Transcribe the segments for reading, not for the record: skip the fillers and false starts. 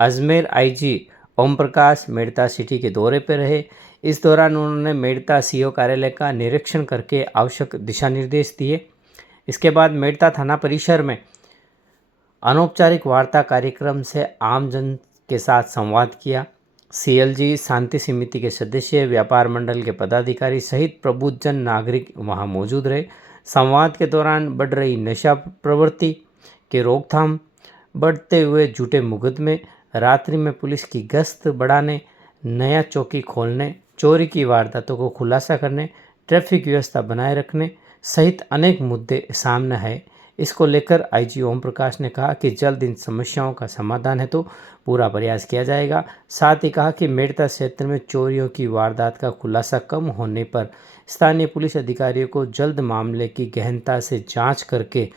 Ajmer IG Om Prakash Merta city के दौरे पर रहे। इस दौरान उन्होंने मेड़ता सीओ कार्यालय का निरीक्षण करके आवश्यक दिशा निर्देश दिए। इसके बाद मेड़ता थाना परिसर में अनौपचारिक वार्ता कार्यक्रम से आमजन के साथ संवाद किया। सीएलजी शांति समिति के सदस्य, व्यापार मंडल के पदाधिकारी सहित प्रबुद्धजन नागरिक वहां मौजूद रहे। संवाद के दौरान बढ़ रही नशा प्रवृत्ति के रोकथाम, बढ़ते हुए झूठे मुकदमे, रात्रि में पुलिस की गश्त बढ़ाने, नया चौकी खोलने, चोरी की वारदातों को खुलासा करने, ट्रैफिक व्यवस्था बनाए रखने सहित अनेक मुद्दे सामने हैं। इसको लेकर आईजी ओम प्रकाश ने कहा कि जल्द इन समस्याओं का समाधान है तो पूरा प्रयास किया जाएगा। साथ ही कहा कि मेड़ता क्षेत्र में चोरियों की वारदात का खुलासा कम होने पर स्थानीय पुलिस अधिकारियों को जल्द मामले की गहनता से जांच करके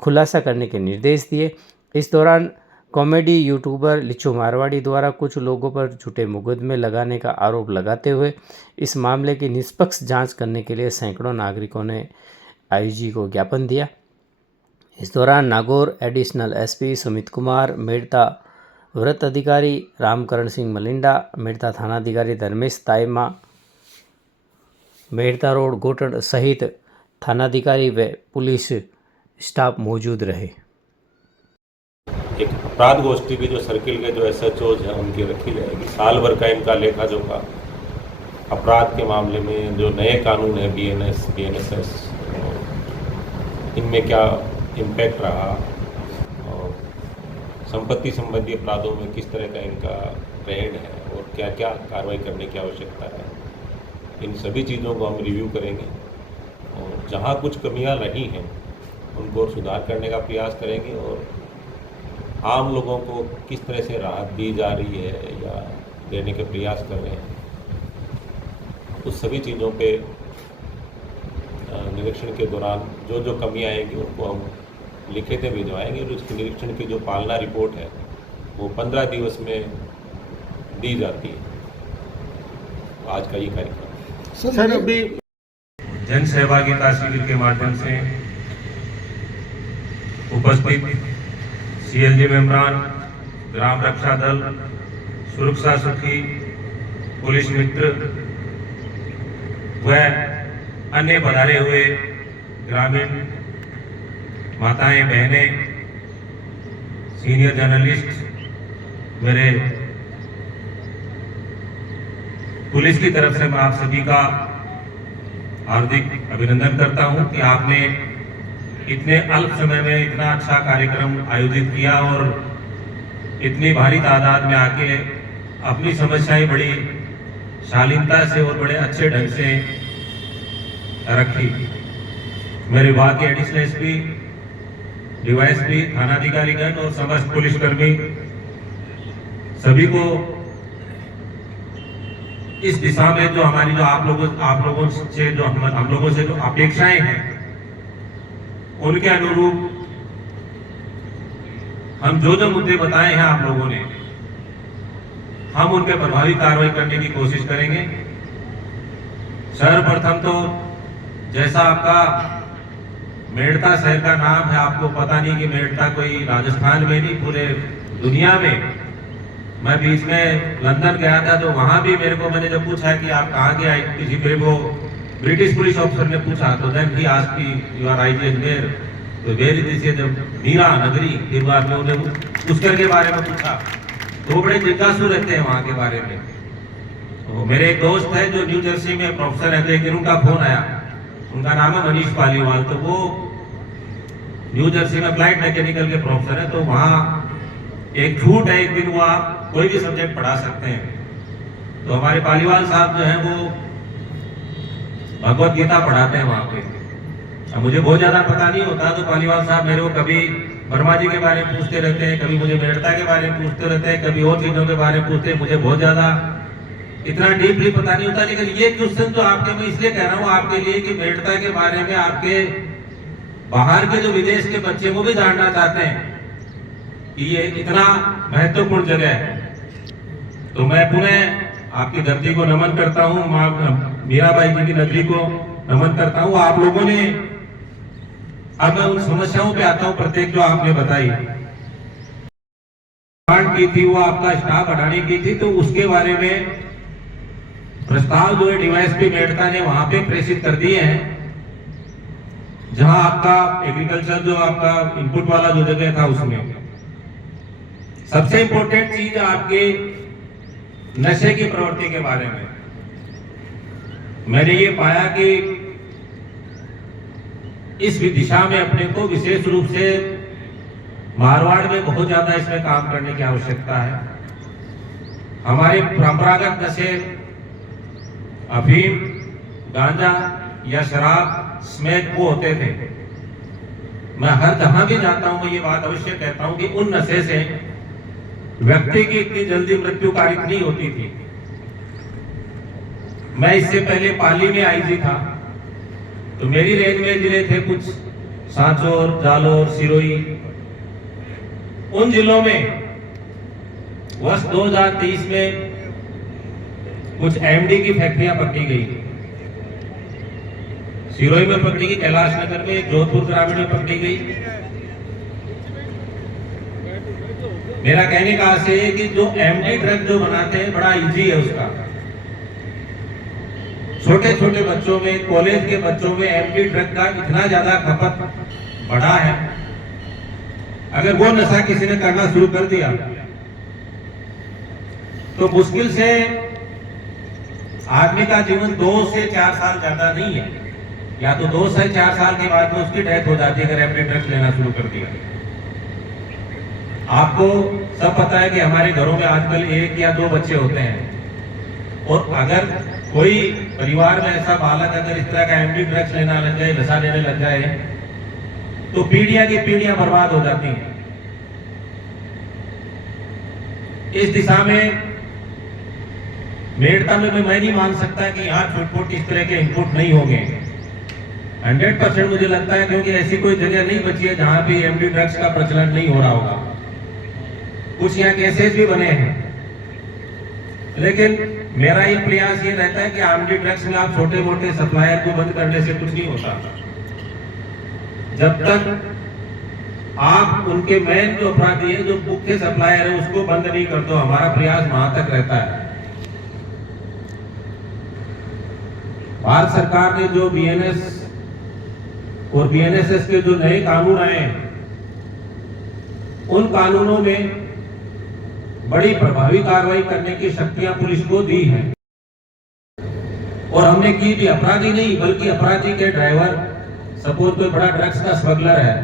खुलासा करने के निर्देश दिए। इस दौरान कॉमेडी यूट्यूबर लिचू मारवाड़ी द्वारा कुछ लोगों पर झूठे मुकदमे लगाने का आरोप लगाते हुए इस मामले की निष्पक्ष जांच करने के लिए सैकड़ों नागरिकों ने आईजी को ज्ञापन दिया। इस दौरान नागौर एडिशनल एसपी सुमित कुमार, मेड़ता वृत्त अधिकारी रामकरण सिंह मलिंडा, मेड़ता थानाधिकारी धर्मेश तायमा, मेड़ता रोड गोटड़ सहित थानाधिकारी व पुलिस स्टाफ मौजूद रहे। एक अपराध गोष्ठी भी जो सर्किल के जो SHOs हैं उनकी रखी जाएगी। साल भर का इनका लेखा जोखा अपराध के मामले में जो नए कानून है BNS, BNSS, इनमें क्या इम्पैक्ट रहा और संपत्ति संबंधी अपराधों में किस तरह का इनका ट्रेंड है और क्या क्या कार्रवाई करने की आवश्यकता है, इन सभी चीज़ों को हम रिव्यू करेंगे और जहाँ कुछ कमियाँ रही हैं उनको सुधार करने का प्रयास करेंगे और आम लोगों को किस तरह से राहत दी जा रही है या देने के प्रयास कर रहे हैं, उस सभी चीज़ों पे निरीक्षण के दौरान जो जो कमियाँ आएंगी उनको हम लिखित में भिजवाएंगे और उसकी निरीक्षण की जो पालना रिपोर्ट है वो 15 दिवस में दी जाती है। आज का ये कार्यक्रम सर अभी जन सहभागिता शिविर के माध्यम से उपस्थित CLG मेंबरान, ग्राम रक्षा दल, सुरक्षा सखी, पुलिस मित्र व अन्य पधारे हुए ग्रामीण माताएं, बहनें, सीनियर जर्नलिस्ट, मेरे पुलिस की तरफ से मैं आप सभी का हार्दिक अभिनंदन करता हूं कि आपने इतने अल्प समय में इतना अच्छा कार्यक्रम आयोजित किया और इतनी भारी तादाद में आके अपनी समस्याएं बड़ी शालीनता से और बड़े अच्छे ढंग से रखी। मेरे विभाग के एडिशनल एसपी, डीवाईएसपी, थानाधिकारीगण और समस्त पुलिसकर्मी सभी को इस दिशा में जो हमारी जो आप लोगों से जो हम लोगों से जो अपेक्षाएं हैं उनके अनुरूप हम जो मुद्दे बताए हैं आप लोगों ने, हम उन पर प्रभावी कार्रवाई करने की कोशिश करेंगे। सर्वप्रथम तो जैसा आपका मेड़ता शहर का नाम है, आपको पता नहीं कि मेड़ता कोई राजस्थान में नहीं पूरे दुनिया में। मैं बीच में लंदन गया था तो वहां भी मैंने जब पूछा कि आप कहाँ के आए, किसी मेरे को ब्रिटिश पुलिस ऑफिसर ने पूछा तो देन ही आस्क्ड की यू आर आईजी अजमेर, तो वेरी दिस इज मीरा नगरी। फिर बाद में उन्हें पुष्कर के बारे में पूछा तो बड़े जिज्ञासु रहते हैं वहां के बारे में। तो मेरे एक दोस्त है जो न्यू जर्सी में प्रोफेसर रहते हैं, उनका फोन आया, उनका नाम है मनीष पालीवाल, तो वो न्यू जर्सी में फ्लाइट मैकेनिकल के प्रोफेसर है। तो वहाँ एक छूट है, एक दिन वो आप कोई भी सब्जेक्ट पढ़ा सकते हैं। तो हमारे पालीवाल साहब जो हैं वो भगवत गीता पढ़ाते हैं वहाँ पे। अब मुझे बहुत ज्यादा पता नहीं होता तो पालीवाल साहब मेरे को कभी वर्मा जी के बारे में पूछते रहते हैं, कभी मुझे मेड़ता के बारे में पूछते रहते हैं, कभी और चीजों के बारे में पूछते हैं। मुझे बहुत ज्यादा इतना डीपली पता नहीं होता, लेकिन ये क्वेश्चन जो आपके मैं इसलिए कह रहा हूँ आपके लिए कि मेड़ता के बारे में आपके बाहर के जो विदेश के बच्चे वो भी जानना चाहते हैं कि ये इतना महत्वपूर्ण जगह है। तो मैं पुनः आपकी धरती को नमन करता हूँ, माँ मीराबाई जी की नगरी को नमन करता हूँ। आप लोगों ने, अब मैं उन समस्याओं पे आता हूँ प्रत्येक जो आपने बताई। की थी वो आपका स्टाफ बढ़ाने की थी, तो उसके बारे में प्रस्ताव जो है डीवाईएसपी मेड़ता ने वहां पे प्रेषित कर दिए हैं, जहां आपका एग्रीकल्चर जो आपका इनपुट वाला जो जगह था उसमें। सबसे इंपॉर्टेंट चीज आपके नशे की प्रवृत्ति के बारे में मैंने ये पाया कि इस दिशा में अपने को विशेष रूप से मारवाड़ में बहुत ज्यादा इसमें काम करने की आवश्यकता है। हमारे परंपरागत नशे अफीम, गांजा या शराब, स्मैक वो होते थे। मैं हर जहां भी जाता हूं मैं ये बात अवश्य कहता हूं कि उन नशे से व्यक्ति की इतनी जल्दी मृत्यु कारित नहीं होती थी। मैं इससे पहले पाली में आईजी था, तो मेरी रेंज में जिले थे कुछ सांचौर, जालोर, सिरोही। उन जिलों में वर्ष 2023 में कुछ एमडी की फैक्ट्रियां पकड़ी गई। सिरोही में पकड़ी गई, कैलाश नगर में, जोधपुर ग्रामीण में पकड़ी गई। मेरा कहने का आशय है कि जो एमडी ड्रग जो बनाते हैं बड़ा इजी है उसका। छोटे छोटे बच्चों में, कॉलेज के बच्चों में एमडी ड्रग का इतना ज्यादा खपत बढ़ा है, अगर वो नशा किसी ने करना शुरू कर दिया तो मुश्किल से आदमी का जीवन 2 से 4 साल ज्यादा नहीं है, या तो 2 से 4 साल के बाद में उसकी डेथ हो जाती है अगर एमडी ड्रग्स लेना शुरू कर दिया। आपको सब पता है कि हमारे घरों में आजकल 1 या 2 बच्चे होते हैं, और अगर कोई परिवार में ऐसा बालक अगर इस तरह का एमडी ड्रग्स लेना लग जाए, नशा लेने लग जाए, तो पीढ़ियां की पीढ़ियां बर्बाद हो जाती हैं। इस दिशा में मेड़ता में मैं नहीं मान सकता कि यहाँ छुटपुट इस तरह के इनपुट नहीं होंगे। 100% मुझे लगता है, क्योंकि ऐसी कोई जगह नहीं बची है जहां पे एमडी ड्रग्स का प्रचलन नहीं हो रहा होगा। कुछ यहाँ केसेस भी बने हैं, लेकिन मेरा ये प्रयास ये रहता है कि एमडी ड्रग्स में आप छोटे मोटे सप्लायर को बंद करने से कुछ नहीं होता। जब तक आप उनके मेन जो अपराधी है, जो मुख्य सप्लायर है, उसको बंद नहीं कर दो, हमारा प्रयास वहां तक रहता है। भारत सरकार ने जो बीएनएस और बीएनएसएस के जो नए कानून आए हैं, उन कानूनों में बड़ी प्रभावी कार्रवाई करने की शक्तियां पुलिस को दी हैं, और हमने की भी। अपराधी नहीं बल्कि अपराधी के ड्राइवर, सपोज कोई बड़ा ड्रग्स का स्मगलर है,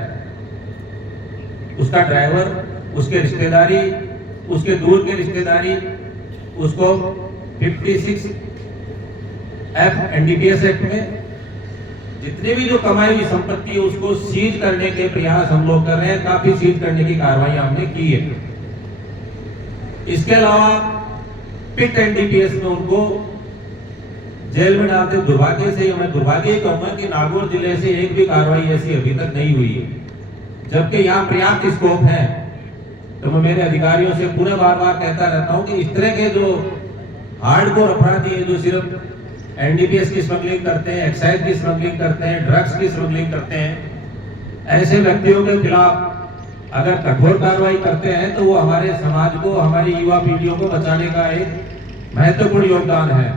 उसका ड्राइवर, उसके रिश्तेदारी, उसके दूर के रिश्तेदारी, उसको 56 F NDPS एक्ट में जितने भी जो कमाई हुई संपत्ति है उसको सीज करने के प्रयास हम लोग कर रहे हैं। काफी सीज करने की कार्रवाई हमने की है। इसके अलावा पिट NDPS में उनको जेल में डालते। दुर्भाग्य से, मैं दुर्भाग्य ही कहूंगा कि नागौर जिले से एक भी कार्रवाई ऐसी अभी तक नहीं हुई है, जबकि यहाँ पर्याप्त स्कोप है। तो मैं मेरे अधिकारियों से पुनः बार बार कहता रहता हूँ कि इस तरह के जो हार्डकोर अपराधी है, जो सिर्फ NDPS की स्मगलिंग करते हैं, एक्साइज की स्मगलिंग करते हैं, ड्रग्स की स्मगलिंग करते हैं, ऐसे व्यक्तियों के खिलाफ अगर कठोर कार्रवाई करते हैं तो वो हमारे समाज को, हमारी युवा पीढ़ियों को बचाने का एक महत्वपूर्ण योगदान है।